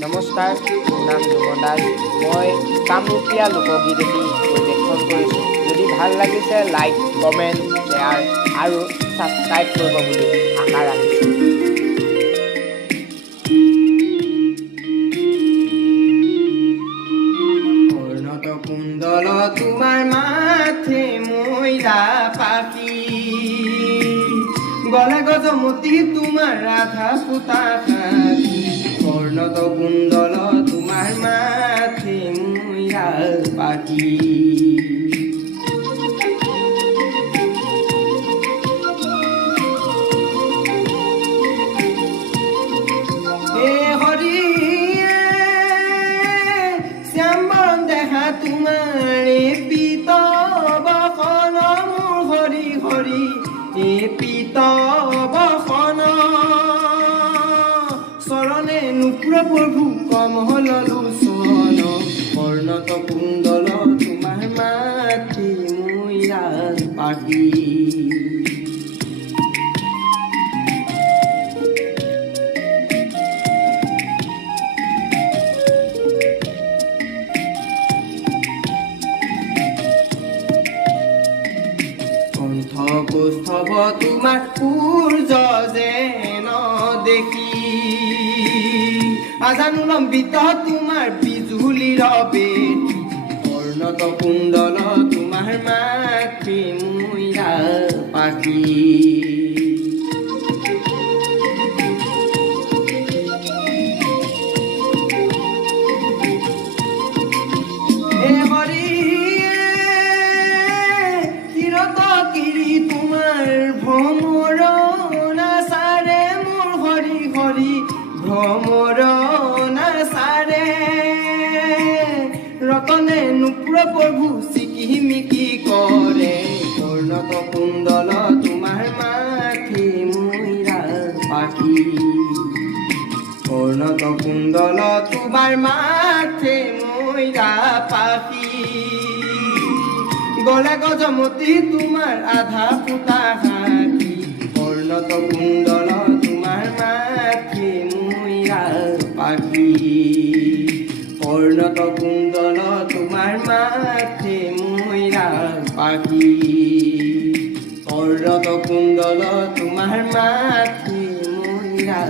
নমস্কাৰ, মোৰ নাম ধ্ৰুৱ দাস। মই কামৰূপীয়া লোকগীত এটি পৰিৱেশন কৰিছোঁ। যদি ভাল লাগিছে লাইক, কমেণ্ট, শ্বেয়াৰ আৰু ছাবস্ক্ৰাইব কৰিব বুলি আশা ৰাখিছোঁ। কৰ্ণত কুণ্ডল তোমাৰ মাথে ময়ৰা পাখি, গলে গজমতি তোমাৰ ৰাধা পুতা সাথী। কৰ্ণত কুণ্ডল তোমাৰ মাথে ময়ৰা পাখি, হে হৰি শ্যামবৰণ দেখা তোমাৰ পিত বসন, মোৰ হৰি হৰি পিত বসন। চৰণে নুপুৰ প্ৰভু কমল লোচন, কৰ্ণত কুণ্ডল তোমাৰ মাথে ময়ৰা পাখি। কণ্ঠ কৌস্তভ তোমাৰ সূৰ্য যেন দেখি, আজানু লম্বিত তোমাৰ বিজুলীৰ বেটী। কৰ্ণত কুণ্ডল তোমাৰ মাথে ময়ৰা পাখি, হে হৰি কিৰি তোমাৰ ভ্ৰমৰ নাচাৰে, মোৰ হৰি হৰি ভ্ৰমৰ নাচাৰে। ৰতনে নুপুৰ প্ৰভু চিকিমিকি কৰে, কৰ্ণত কুণ্ডল তোমাৰ মাথে ময়ৰা পাখি। কৰ্ণত কুণ্ডল তোমাৰ মাথে ময়ৰা পাখি, গলে গজমতি তোমাৰ আধা পুতা সাথী। কৰ্ণত কুণ্ডল তোমাৰ মাথে ময়ৰা পাখি, কৰ্ণত কুণ্ডল তোমাৰ মাথে ময়ৰা পাখি, কৰ্ণত কুণ্ডল তোমাৰ মাথে ময়ৰা